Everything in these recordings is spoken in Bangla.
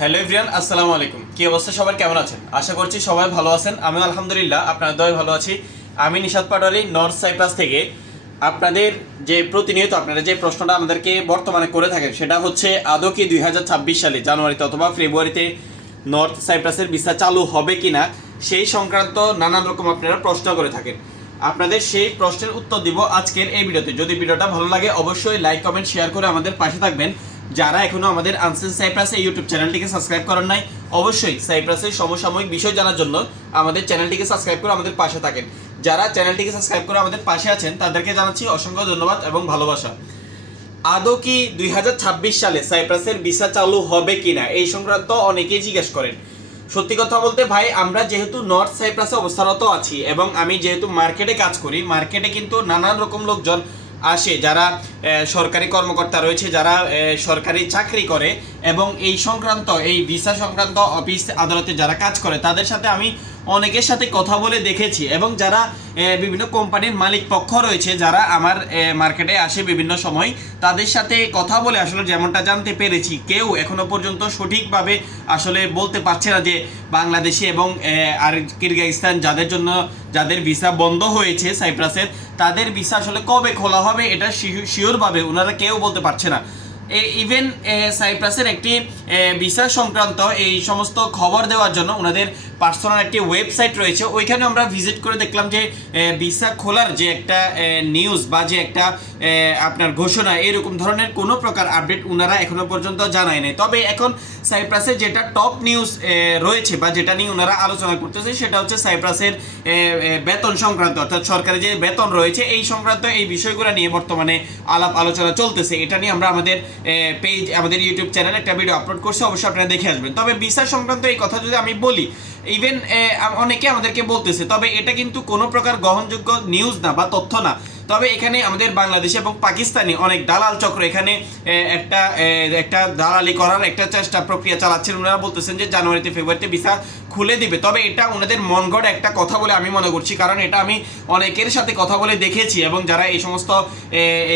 হ্যালো এভরিওয়ান, আসসালামু আলাইকুম। কি অবস্থা, সবার কেমন আছেন? আশা করছি সবাই ভালো আছেন। আমিও আলহামদুলিল্লাহ আপনাদের দয়ায় ভালো আছি। আমি নিশাত পাটোয়ারি, নর্থ সাইপ্রাস থেকে। আপনাদের যে প্রতিনিয়ত আপনারা যে প্রশ্নটা আমাদেরকে বর্তমানে করে থাকেন সেটা হচ্ছে, আদৌ কি 2026 সালে জানুয়ারিতে অথবা ফেব্রুয়ারিতে নর্থ সাইপ্রাসের ভিসা চালু হবে কিনা, সেই সংক্রান্ত নানান রকম আপনারা প্রশ্ন করে থাকেন। আপনাদের সেই প্রশ্নের উত্তর দিব আজকের এই ভিডিওতে। যদি ভিডিওটা ভালো লাগে অবশ্যই লাইক কমেন্ট শেয়ার করে আমাদের পাশে থাকবেন। যারা এখনো আমাদের আনসেন সাইপ্রাস এই ইউটিউব চ্যানেলটিকে সাবস্ক্রাইব করেন নাই, অবশ্যই সাইপ্রাসের সমসাময়িক বিষয় জানার জন্য আমাদের চ্যানেলটিকে সাবস্ক্রাইব করে আমাদের পাশে থাকেন। যারা চ্যানেলটিকে সাবস্ক্রাইব করে আমাদের পাশে আছেন তাদেরকে জানাচ্ছি অসংখ্য ধন্যবাদ এবং ভালোবাসা। আদৌ কি 2026 সালে সাইপ্রাসের ভিসা চালু হবে কিনা, এই সংক্রান্ত অনেকেই জিজ্ঞেস করেন। সত্যি কথা বলতে ভাই, আমরা যেহেতু নর্থ সাইপ্রাসে অবস্থানরত আছি এবং আমি যেহেতু মার্কেটে কাজ করি, মার্কেটে কিন্তু নানান রকম লোকজন আসে যারা সরকারি কর্মকর্তা রয়েছে, যারা সরকারি চাকরি করে এবং এই সংক্রান্ত এই ভিসা সংক্রান্ত অফিস আদালতে যারা কাজ করে তাদের সাথে আমি অনেকের সাথে কথা বলে দেখেছি। এবং যারা বিভিন্ন কোম্পানির মালিক পক্ষ রয়েছে যারা আমার মার্কেটে আসে বিভিন্ন সময়, তাদের সাথে কথা বলে আসলে যেমনটা জানতে পেরেছি, কেউ এখনো পর্যন্ত সঠিকভাবে আসলে বলতে পারছে না যে বাংলাদেশে এবং আর কিরগিজস্তান যাদের ভিসা বন্ধ হয়েছে সাইপ্রাসের, তাদের ভিসা আসলে কবে খোলা হবে এটা শিওরভাবে ওনারা কেউ বলতে পারছে না। ইভেন সাইপ্রাসের একটি ভিসা সংক্রান্ত এই সমস্ত খবর দেওয়ার জন্য ওনাদের পার্সোনাল একটি ওয়েবসাইট রয়েছে, ওইখানে আমরা ভিজিট করে দেখলাম যে ভিসা খোলার যে একটা নিউজ বা যে একটা আপনার ঘোষণা, এরকম ধরনের কোনো প্রকার আপডেট ওনারা এখনো পর্যন্ত জানায় নাই। তবে এখন সাইপ্রাসের যেটা টপ নিউজ রয়েছে বা যেটা নিয়ে ওনারা আলোচনা করতেছে সেটা হচ্ছে সাইপ্রাসের বেতন সংক্রান্ত, অর্থাৎ সরকারি যে বেতন রয়েছে এই সংক্রান্ত এই বিষয়গুলো নিয়ে বর্তমানে আলাপ আলোচনা চলতেছে। এটা নিয়ে আমরা আমাদের পেজ, আমাদের ইউটিউব চ্যানেলে একটা ভিডিও আপলোড করছি, অবশ্যই আপনারা দেখে আসবেন। তবে ভিসা সংক্রান্ত এই কথা যদি আমি বলি, ইভেন অনেকে আমাদেরকে বলতেছে, তবে এটা কিন্তু কোনো প্রকার গ্রহণযোগ্য নিউজ না বা তথ্য না। তবে এখানে আমাদের বাংলাদেশি এবং পাকিস্তানি অনেক দালাল চক্র এখানে একটা দালালি করার একটা চেষ্টা প্রক্রিয়া চালাচ্ছেন। ওনারা বলতেছেন যে জানুয়ারিতে ফেব্রুয়ারিতে ভিসা খুলে দিবে। তবে এটা ওনাদের মন গড়া একটা কথা বলে আমি মনে করছি, কারণ এটা আমি অনেকের সাথে কথা বলে দেখেছি এবং যারা এই সমস্ত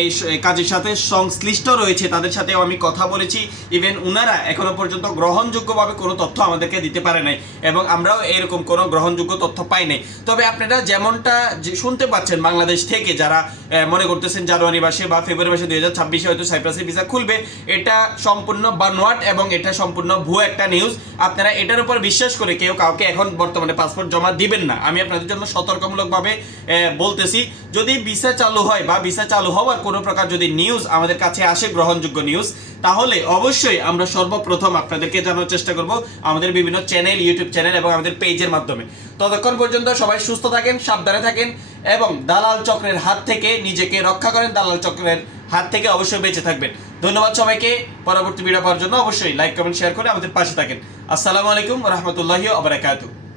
এই কাজের সাথে সংশ্লিষ্ট রয়েছে তাদের সাথেও আমি কথা বলেছি। ইভেন ওনারা এখনো পর্যন্ত গ্রহণযোগ্যভাবে কোনো তথ্য আমাদেরকে দিতে পারে নাই এবং আমরাও এরকম কোনো গ্রহণযোগ্য তথ্য পাই নাই। তবে আপনারা যেমনটা শুনতে পাচ্ছেন বাংলাদেশ থেকে যারা মনে করতেছেন জানুয়ারি মাসে বা ফেব্রুয়ারি মাসে 2026 হয়তো সাইপ্রাসের ভিসা খুলবে, এটা সম্পূর্ণ বানোয়াট এবং এটা সম্পূর্ণ ভুয়া একটা নিউজ। আপনারা এটার উপর বিশ্বাস করে কেউ কাউকে এখন বর্তমানে পাসপোর্ট জমা দিবেন না। আমি আপনাদের জন্য সতর্কমূলকভাবে বলতেছি, যদি ভিসা চালু হয় বা ভিসা চালু হওয়ার কোনো প্রকার যদি নিউজ আমাদের কাছে আসে, গ্রহণযোগ্য নিউজ, তাহলে অবশ্যই আমরা সর্বপ্রথম আপনাদেরকে জানার চেষ্টা করব আমাদের বিভিন্ন চ্যানেল, ইউটিউব চ্যানেল এবং আমাদের পেজের মাধ্যমে। ততক্ষণ পর্যন্ত সবাই সুস্থ থাকেন, সাবধানে থাকেন এবং দালাল চক্রের হাত থেকে নিজেকে রক্ষা করেন, দালাল চক্রের হাত থেকে অবশ্যই বেঁচে থাকবেন। ধন্যবাদ সবাইকে। পরবর্তী ভিডিও পাওয়ার জন্য অবশ্যই লাইক কমেন্ট শেয়ার করে আমাদের পাশে থাকেন। আসসালামু আলাইকুম ওয়া রাহমাতুল্লাহি ওয়া বারাকাতুহু।